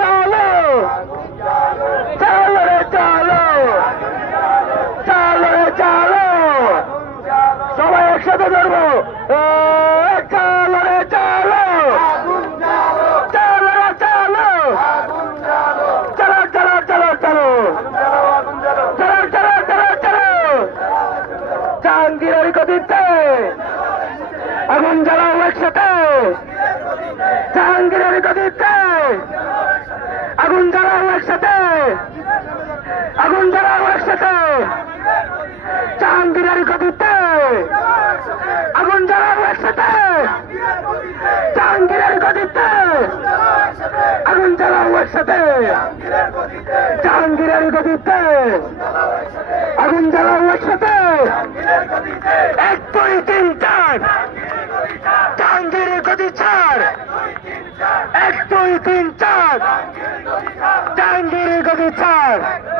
চলো চলো রে চলো চলো রে চলো সবাই একসাথে ধরবো চলো রে চলো চলো রে চলো চলো চলো চলো চলো চলো চলো চলো চলো জাহাঙ্গীরের গতিতে আগুন জ্বালাও একসাথে জাহাঙ্গীরের গতিতে আগুন জ্বালাও একসাথে আগুন জ্বালাও একসাথে জাহাঙ্গীরের গতিতে আগুন জ্বালাও একসাথে জাহাঙ্গীরের গতিতে আগুন জ্বালাও একসাথে জাহাঙ্গীরের গতিতে আগুন জ্বালাও একসাথে 1 2 3 4 জাহাঙ্গীরের গতি 4 1 2 3 4 জাহাঙ্গীরের গতি 4